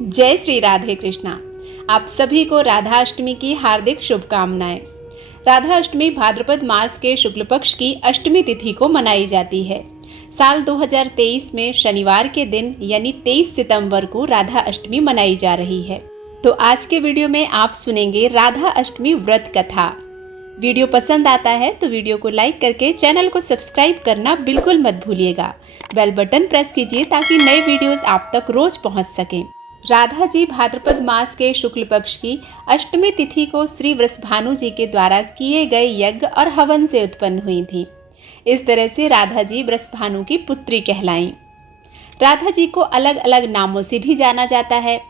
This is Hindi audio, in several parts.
जय श्री राधे कृष्णा। आप सभी को राधा अष्टमी की हार्दिक शुभकामनाएं। राधा अष्टमी भाद्रपद मास के शुक्ल पक्ष की अष्टमी तिथि को मनाई जाती है। साल 2023 में शनिवार के दिन यानी 23 सितंबर को राधा अष्टमी मनाई जा रही है। तो आज के वीडियो में आप सुनेंगे राधा अष्टमी व्रत कथा। वीडियो पसंद आता है तो वीडियो को लाइक करके चैनल को सब्सक्राइब करना बिल्कुल मत भूलिएगा। बेल बटन प्रेस कीजिए ताकि नए वीडियोस आप तक रोज पहुंच सकें। राधा जी भाद्रपद मास के शुक्ल पक्ष की अष्टमी तिथि को श्री वृषभानु जी के द्वारा किए गए यज्ञ और हवन से उत्पन्न हुई थी। इस तरह से राधा जी वृषभानु की पुत्री कहलाईं। राधा जी को अलग अलग नामों से भी जाना जाता है।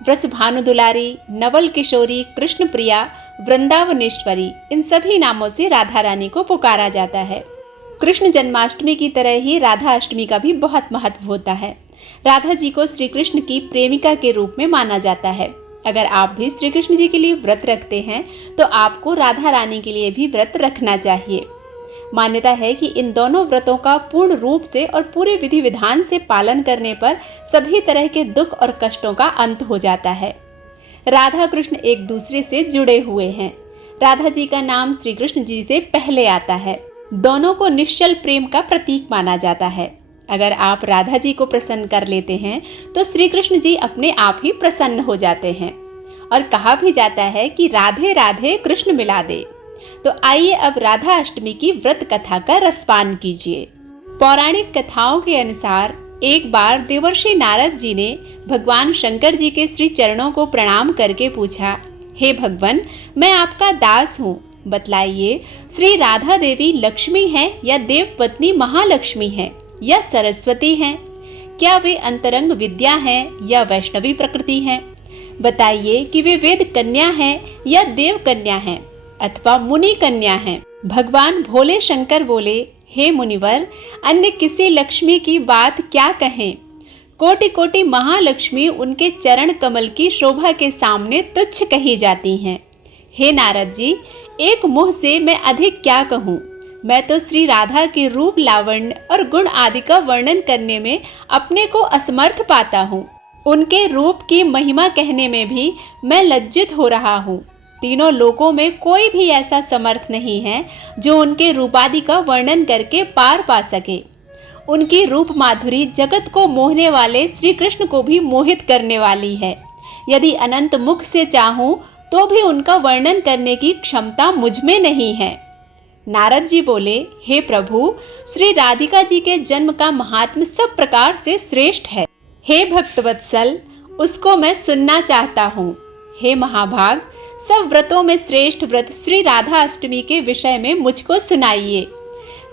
वृषभानु दुलारी, नवल किशोरी, कृष्ण प्रिया, वृंदावनेश्वरी, इन सभी नामों से राधा रानी को पुकारा जाता है। कृष्ण जन्माष्टमी की तरह ही राधा अष्टमी का भी बहुत महत्व होता है। राधा जी को श्री कृष्ण की प्रेमिका के रूप में माना जाता है। अगर आप भी श्री कृष्ण जी के लिए व्रत रखते हैं तो आपको राधा रानी के लिए भी व्रत रखना चाहिए। मान्यता है कि इन दोनों व्रतों का पूर्ण रूप से और पूरे विधि विधान से पालन करने पर सभी तरह के दुख और कष्टों का अंत हो जाता है। राधा कृष्ण एक दूसरे से जुड़े हुए हैं। राधा जी का नाम श्री कृष्ण जी से पहले आता है। दोनों को निश्चल प्रेम का प्रतीक माना जाता है। अगर आप राधा जी को प्रसन्न कर लेते हैं तो श्री कृष्ण जी अपने आप ही प्रसन्न हो जाते हैं। और कहा भी जाता है कि राधे राधे कृष्ण मिला दे। तो आइए अब राधा अष्टमी की व्रत कथा का रसपान कीजिए। पौराणिक कथाओं के अनुसार एक बार देवर्षि नारद जी ने भगवान शंकर जी के श्री चरणों को प्रणाम करके पूछा, हे भगवान, मैं आपका दास हूँ, बतलाइए श्री राधा देवी लक्ष्मी हैं या देव पत्नी महालक्ष्मी हैं या सरस्वती हैं? क्या वे अंतरंग विद्या हैं या वैष्णवी प्रकृति हैं? बताइए कि वे वेद कन्या हैं या देव कन्या हैं अथवा मुनि कन्या हैं? भगवान भोले शंकर बोले, हे मुनिवर, अन्य किसी लक्ष्मी की बात क्या कहें? कोटि कोटि महालक्ष्मी उनके चरण कमल की शोभा के सामने तुच्छ कही जाती हैं। हे नारद जी, एक मुंह से मैं अधिक क्या कहूँ? मैं तो श्री राधा के रूप लावण्य और गुण आदि का वर्णन करने में अपने को असमर्थ पाता हूँ। उनके रूप की महिमा कहने में भी मैं लज्जित हो रहा हूँ। तीनों लोकों में कोई भी ऐसा समर्थ नहीं है जो उनके रूपादि का वर्णन करके पार पा सके। उनकी रूप माधुरी जगत को मोहने वाले श्री कृष्ण को भी मोहित करने वाली है। यदि अनंत मुख से चाहूं तो भी उनका वर्णन करने की क्षमता मुझ में नहीं है। नारद जी बोले, हे प्रभु, श्री राधिका जी के जन्म का महात्म्य सब प्रकार से श्रेष्ठ है। हे भक्तवत्सल, उसको मैं सुनना चाहता हूँ। हे महाभाग, सब व्रतों में श्रेष्ठ व्रत श्री राधा अष्टमी के विषय में मुझको सुनाइए।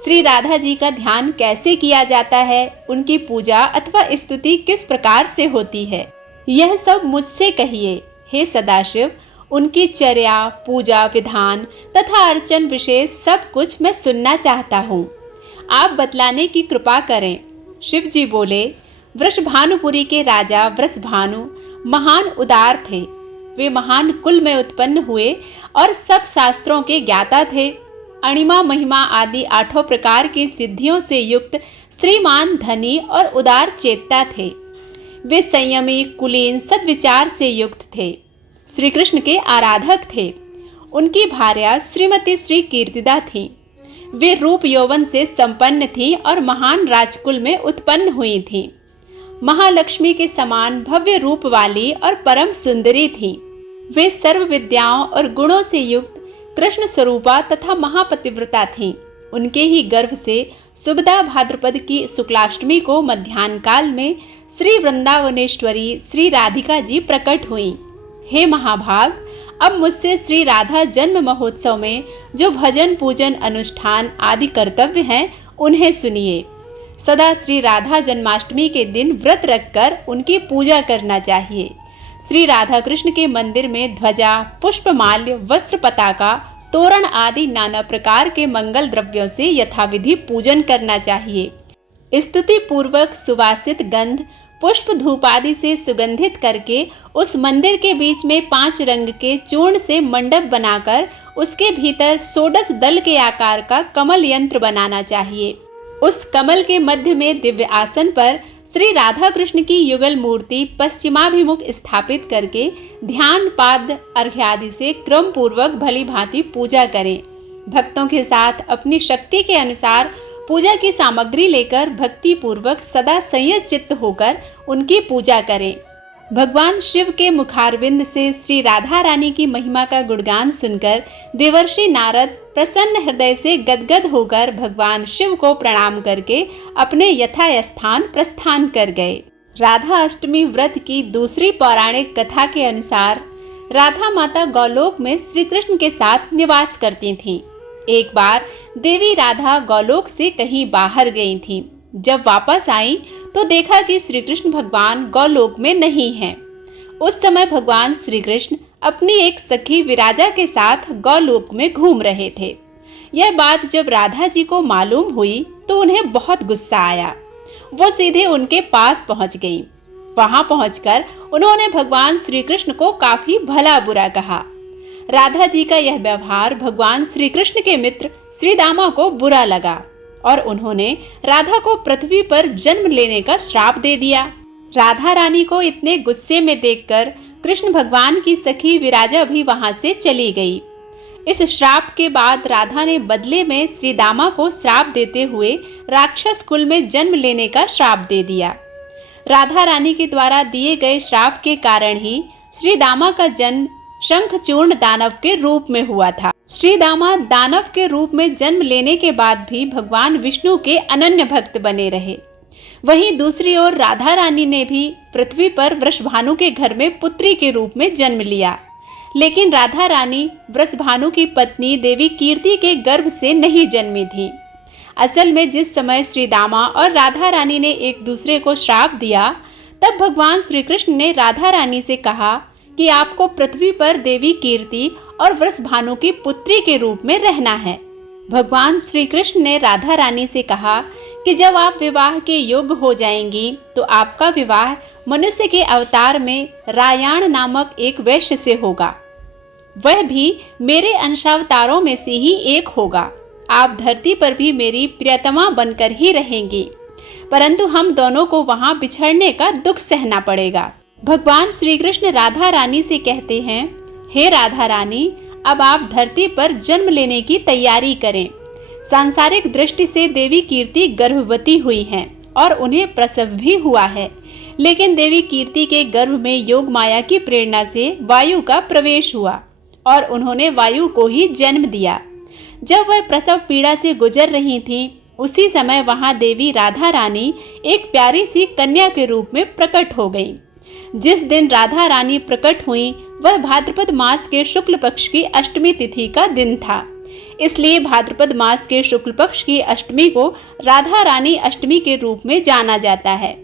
श्री राधा जी का ध्यान कैसे किया जाता है, उनकी पूजा अथवा स्तुति किस प्रकार से होती है, यह सब मुझसे कहिए। हे सदाशिव, उनकी चर्या, पूजा विधान तथा अर्चन विशेष सब कुछ मैं सुनना चाहता हूँ। आप बतलाने की कृपा करें। शिव जी बोले, वृषभानुपुरी के राजा वृषभानु महान उदार थे। वे महान कुल में उत्पन्न हुए और सब शास्त्रों के ज्ञाता थे। अणिमा महिमा आदि 8 प्रकार की सिद्धियों से युक्त श्रीमान धनी और उदार चेतता थे। वे संयमी, कुलीन, सद्विचार से युक्त थे। श्री कृष्ण के आराधक थे। उनकी भार्या श्रीमती श्री कीर्तिदा थीं। वे रूप यौवन से संपन्न थीं और महान राजकुल में उत्पन्न हुई थीं। महालक्ष्मी के समान भव्य रूप वाली और परम सुंदरी थीं। वे सर्व विद्याओं और गुणों से युक्त कृष्ण स्वरूपा तथा महापतिव्रता थीं। उनके ही गर्भ से सुबदा भाद्रपद की शुक्लाष्टमी को मध्याह्न काल में श्री वृंदावनेश्वरी श्री राधिका जी प्रकट हुई। हे महाभाग, अब मुझसे श्री राधा जन्म महोत्सव में जो भजन पूजन अनुष्ठान आदि कर्तव्य हैं उन्हें सुनिए। सदा श्री राधा जन्माष्टमी के दिन व्रत रखकर उनकी पूजा करना चाहिए। श्री राधा कृष्ण के मंदिर में ध्वजा, पुष्पमाल्य, वस्त्र, पताका, तोरण आदि नाना प्रकार के मंगल द्रव्यों से यथाविधि पूजन करना चाहिए। स्तुति पूर्वक सुवासित गंध, पुष्प, धूप आदि से सुगंधित करके उस मंदिर के बीच में 5 रंग के चूर्ण से मंडप बनाकर उसके भीतर षोडश दल के आकार का कमल यंत्र बनाना चाहिए। उस कमल के मध्य में दिव्य आसन पर श्री राधा कृष्ण की युगल मूर्ति पश्चिमाभिमुख स्थापित करके ध्यान पाद अर्घ्यादि से क्रम पूर्वक भली भांति पूजा करें। भक्तों के साथ अपनी शक्ति के अनुसार पूजा की सामग्री लेकर भक्ति पूर्वक सदा संयत चित्त होकर उनकी पूजा करें। भगवान शिव के मुखारविंद से श्री राधा रानी की महिमा का गुणगान सुनकर देवर्षि नारद प्रसन्न हृदय से गदगद होकर भगवान शिव को प्रणाम करके अपने यथास्थान प्रस्थान कर गए। राधा अष्टमी व्रत की दूसरी पौराणिक कथा के अनुसार राधा माता गौलोक में श्री कृष्ण के साथ निवास करती थीं। एक बार देवी राधा गौलोक से कहीं बाहर गई थीं। जब वापस आई तो देखा कि श्री कृष्ण भगवान गौलोक में नहीं हैं। उस समय भगवान श्री कृष्ण अपनी एक सखी विराजा के साथ गौलोक में घूम रहे थे। यह बात जब राधा जी को मालूम हुई तो उन्हें बहुत गुस्सा आया। वो सीधे उनके पास पहुंच गई। वहां पहुंचकर उन्होंने भगवान श्री कृष्ण को काफी भला बुरा कहा। राधा जी का यह व्यवहार भगवान श्री कृष्ण के मित्र श्री दामा को बुरा लगा और उन्होंने राधा को पृथ्वी पर जन्म लेने का श्राप दे दिया। राधा रानी को इतने गुस्से में देखकर कृष्ण भगवान की सखी विराजा भी वहां से चली गई। इस श्राप के बाद राधा ने बदले में श्री दामा को श्राप देते हुए राक्षस कुल में जन्म लेने का श्राप दे दिया। राधा रानी के द्वारा दिए गए श्राप के कारण ही श्री दामा का जन्म शंखचूर्ण दानव के रूप में हुआ था। श्री दामा दानव के रूप में जन्म लेने के बाद भी भगवान विष्णु के अनन्य भक्त बने रहे। वहीं दूसरी ओर राधा रानी ने भी पृथ्वी पर वृषभानु के घर में पुत्री के रूप में जन्म लिया। लेकिन राधा रानी वृषभानु की पत्नी देवी कीर्ति के गर्भ से नहीं जन्मी थी। असल में जिस समय श्री दामा और राधा रानी ने एक दूसरे को श्राप दिया, तब भगवान श्री कृष्ण ने राधा रानी से कहा कि आपको पृथ्वी पर देवी कीर्ति और वृषभानु की पुत्री के रूप में रहना है। भगवान श्री कृष्ण ने राधा रानी से कहा कि जब आप विवाह के योग्य हो जाएंगी तो आपका विवाह मनुष्य के अवतार में रायाण नामक एक वैश्य से होगा। वह भी मेरे अंशावतारों में से ही एक होगा। आप धरती पर भी मेरी प्रियतमा बनकर ही रहेंगी, परंतु हम दोनों को वहां बिछड़ने का दुख सहना पड़ेगा। भगवान श्री कृष्ण राधा रानी से कहते हैं, हे राधा रानी, अब आप धरती पर जन्म लेने की तैयारी करें। सांसारिक दृष्टि से देवी कीर्ति गर्भवती हुई हैं और उन्हें प्रसव भी हुआ है, लेकिन देवी कीर्ति के गर्भ में योग माया की प्रेरणा से वायु का प्रवेश हुआ और उन्होंने वायु को ही जन्म दिया। जब वह प्रसव पीड़ा से गुजर रही थीं, उसी समय वहां देवी राधा रानी एक प्यारी सी कन्या के रूप में प्रकट हो गई। जिस दिन राधा रानी प्रकट हुई वह भाद्रपद मास के शुक्ल पक्ष की अष्टमी तिथि का दिन था। इसलिए भाद्रपद मास के शुक्ल पक्ष की अष्टमी को राधा रानी अष्टमी के रूप में जाना जाता है।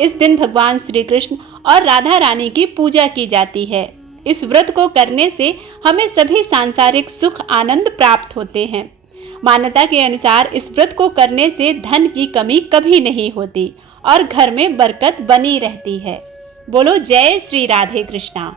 इस दिन भगवान श्री कृष्ण और राधा रानी की पूजा की जाती है। इस व्रत को करने से हमें सभी सांसारिक सुख आनंद प्राप्त होते हैं। मान्यता के अनुसार इस व्रत को करने से धन की कमी कभी नहीं होती और घर में बरकत बनी रहती है। बोलो जय श्री राधे कृष्णा।